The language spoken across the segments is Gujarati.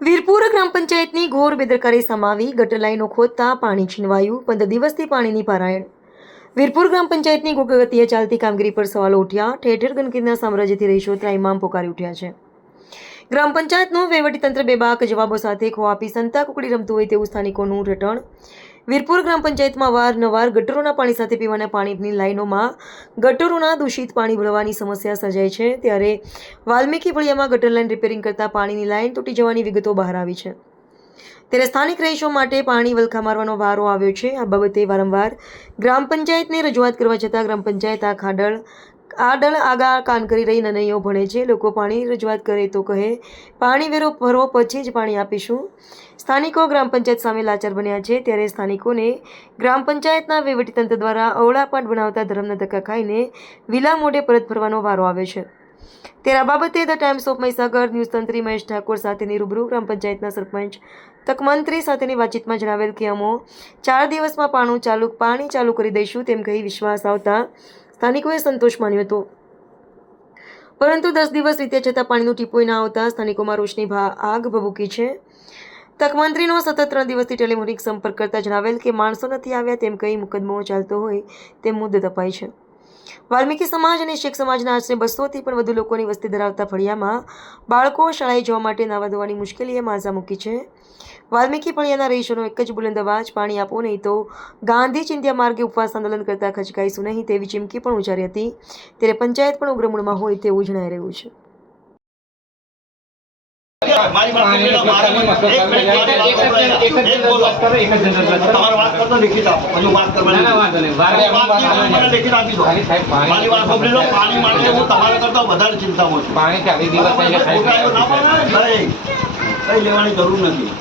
વીરપુર ગ્રામ પંચાયતની ઘોર બેદરકારી સમાવી ગટર લાઈનો ખોદતા પાણી છીનવાયું 15 દિવસથી પાણીની પારાયણ વીરપુર ગ્રામ પંચાયતની ગતિએ ચાલતી કામગીરી પર સવાલો ઉઠ્યા ઠેર ઠેર ગંદકીના સામ્રાજ્યથી રહીશો ત્રાહિમામ પોકારી ઉઠ્યા છે ગ્રામ પંચાયતનું વહીવટીતંત્ર બેબાક જવાબો સાથે ખો આપી સંતા કુકડી રમતું હોય તેવું સ્થાનિકોનું રટણ વીરપુર ગ્રામ પંચાયતમાં અવારનવાર ગટરોના પાણી સાથે પીવાના પાણીની લાઈનોમાં ગટરોના દૂષિત પાણી ભળવાની સમસ્યા સર્જાય છે ત્યારે વાલ્મીકી ફળિયામાં ગટર લાઈન રિપેરિંગ કરતા પાણીની લાઈન તૂટી જવાની વિગતો બહાર આવી છે ત્યારે સ્થાનિક રહીશો માટે પાણી વલખા મારવાનો વારો આવ્યો છે આ બાબતે વારંવાર ગ્રામ પંચાયતને રજૂઆત કરવા છતાં ગ્રામ પંચાયત આડળ આગા કાન કરી રહી નનૈયો ભણે છે લોકો પાણી રજૂઆત કરે તો કહે પાણી વેરો ભરો પછી જ પાણી આપીશું સ્થાનિકો ગ્રામ પંચાયત સામે લાચાર બન્યા છે ત્યારે સ્થાનિકોને ગ્રામ પંચાયતના વહીવટીતંત્ર દ્વારા અવળાપાટ બનાવતા ધર્મના ધક્કા ખાઈને વિલા મોઢે પરત ફરવાનો વારો આવ્યો છે ત્યારે આ બાબતે the times of Mahisagar news તંત્રી મહેશ ઠાકોર સાથેની રૂબરૂ ગ્રામ પંચાયતના સરપંચ તકમંત્રી સાથેની વાતચીતમાં જણાવેલ કે અમો 4 દિવસમાં પાણી ચાલુ કરી દઈશું તેમ કહી વિશ્વાસ આવતા સ્થાનિકોએ સંતોષ માન્યો હતો પરંતુ 10 દિવસ વીત્યા છતાં પાણીનું ટીપોય ના આવતા સ્થાનિકોમાં રોષની આગ ભભૂકી છે તકમંત્રીનો સતત 3 દિવસથી ટેલિફોનિક સંપર્ક કરતા જણાવેલ કે માણસો નથી આવ્યા તેમ કહી મુકદ્દમો ચાલતો હોય તેમ મુદ્દત અપાઈ છે વાલ્મીકી સમાજ અને શેખ સમાજના આશરે 200થી પણ વધુ લોકોની વસ્તી ધરાવતા ફળિયામાં બાળકો શાળાએ જવા માટે નાવા ધોવાની મુશ્કેલીએ માઝા મૂકી છે વાલ્મીકી ફળિયાના રહીશોનો એક જ બુલંદ અવાજ પાણી આપો નહીં તો ગાંધી ચિંધ્યા માર્ગે ઉપવાસ આંદોલન કરતા ખચકાઈશું નહીં તેવી ચીમકી પણ ઉચ્ચારી હતી ત્યારે પંચાયત પણ ઉગ્ર મૂડમાં હોય તેવું જણાઈ રહ્યું છે લેવાની જરૂર નથી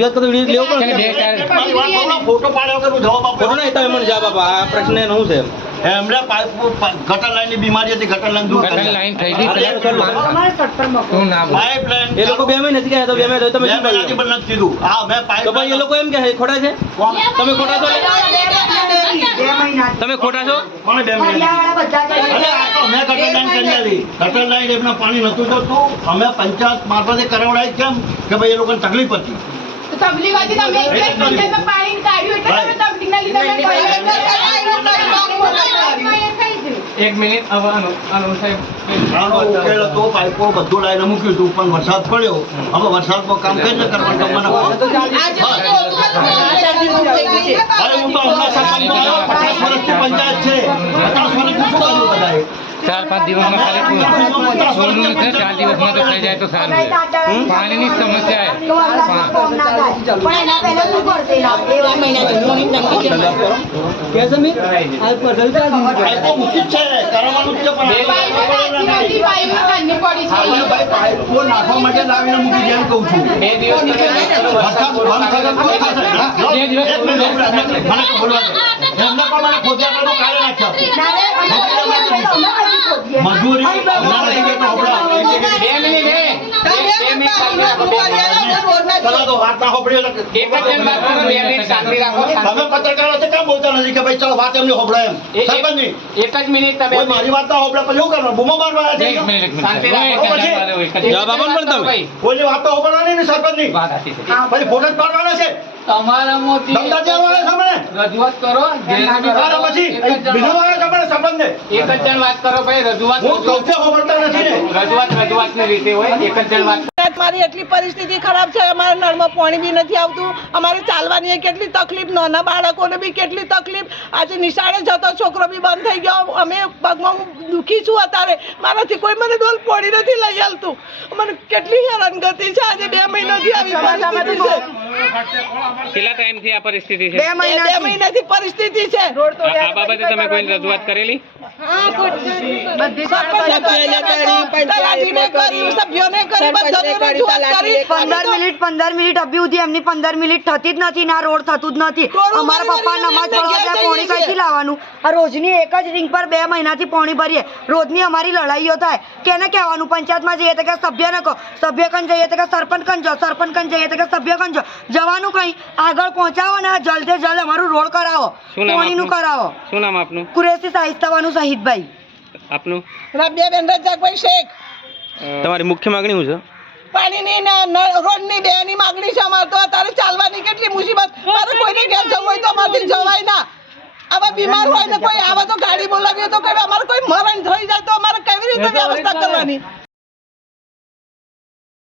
ગટર લાઈન ની બીમારી હતી ગટર લાઈન દૂર ગટર લાઈન થઈ ગઈ પાઇપલાઈન એ લોકો 2 મહિના નથી ગયા તો 2 મહિના તમે શું કર્યું પણ નથી કીધું હા મેં પાઇપ તો ભાઈ એ લોકો એમ કે ખોટા છે તમે ખોટા છો તમે ખોટા છો કોણે 2 મહિના અરે આ તો મેં ગટર લાઈન કરી આલી ગટર લાઈન એમના પાણી નતું જોતું અમે પંચાયત મારફતે કરાવડાય કેમ કે ભાઈ એ લોકોને તકલીફ હતી તકલીફ હતી તમે એક પંચાયતમાં પાણી કાઢ્યું એટલે તમે તકલીફના લીધે એક મિનિટ આવવાનો ઉકેલ હતો પાઇપો બધું લાઈને મૂક્યું હતું પણ વરસાદ પડ્યો હવે વરસાદમાં કામ કઈ રીતે કરવાનું આજે હું તો હમણાં સરપંચમાં આવ્યો 50 વર્ષથી પંચાયત છે 50 વર્ષથી શું કર્યું બધાએ 4-5 દિવસમાં ખાલી સોનું છે 4 દિવસમાં તો થઈ જાય તો સારું પાણીની સમસ્યા નાખવા માટે લાવીને મૂકી જેમ કહું છું 2 દિવસ મજૂરી પત્રકારો કેમ બોલતા નથી કે ભાઈ ચાલો વાત એમની હોબળા એમ સરપંચની એક જ મિનિટ તમે મારી વાત ના હોબળા પછી એવું કરવાનું બૂમો મારવા કોઈની વાત તો હોબળવાની ને સરપંચની પછી ફોટો જ પાડવાના છે તમારા મોટી રજૂઆત કરો પછી બીજું સંબંધ એક જ જણ વાત કરો ભાઈ રજૂઆત રજૂઆતની રીતે હોય એક જ જણ વાત મારી એટલી પરિસ્થિતિ ખરાબ છે અમારે નળમાં પાણી બી નથી આવતું અમારે ચાલવાની કેટલી તકલીફ નાના બાળકોને બી કેટલી તકલીફ આજે નિશાળે જતો છોકરો બી બંધ થઈ ગયો અમે પગમાં દુખી છું અત્યારે મારાથી કોઈ મને ડોલ પોડી નથી લઈ આવતું મને કેટલી હેરાનગતિ છે આજે 2 મહિનાથી આવી પરિસ્થિતિ છે કેટલા ટાઈમથી આ પરિસ્થિતિ છે 2 મહિનાથી પરિસ્થિતિ છે આ બાબતે તમે કોઈ રજૂઆત કરેલી સભ્યોને કરી બધાને રજૂઆત કરી 15 મિનિટ અભી સુધી એમની 15 મિનિટ થતી જ નથી ના રોડ થતું જ નથી અમારા પપ્પા નમાઝ પઢવા જાય પાણી કઈથી લાવવાનું કહેવાનું? આ રોજની એક જ રિંગ પર 2 મહિનાથી પાણી ભરીએ, રોજની અમારી લડાઈઓ થાય. કેને કહેવાનું? પંચાયતમાં જઈએ તો કે સભ્યને કહો, સભ્ય કન જઈએ તો કે સરપંચ કન જાઓ, સરપંચ કન જઈએ તો કે સભ્ય કન જાઓ. જવાનું કંઈ આગળ પહોંચાવો ને આ જલ્દે જલ્દ અમારું રોડ કરાવો, પાણીનું કરાવો. શું નામ આપનું? કુરેશી સાહિસ્તાવાનું શહીદભાઈ. આપનું? રબ્યાબેન રજાકભાઈ શેખ. તમારી મુખ્ય માંગણી શું છે? પાણીની ને રોડની બેની માગણી છે અમારે. તો અત્યારે ચાલવાની કેટલી મુસીબત. મારે કોઈને ઘેર જવું હોય તો અમારથી જવાય ના. આવા બીમાર હોય ને કોઈ આવે તો ગાડી બોલાવીએ તો કોઈ અમારે કોઈ મરણ થઈ જાય તો અમારે કેવી રીતે વ્યવસ્થા કરવાની?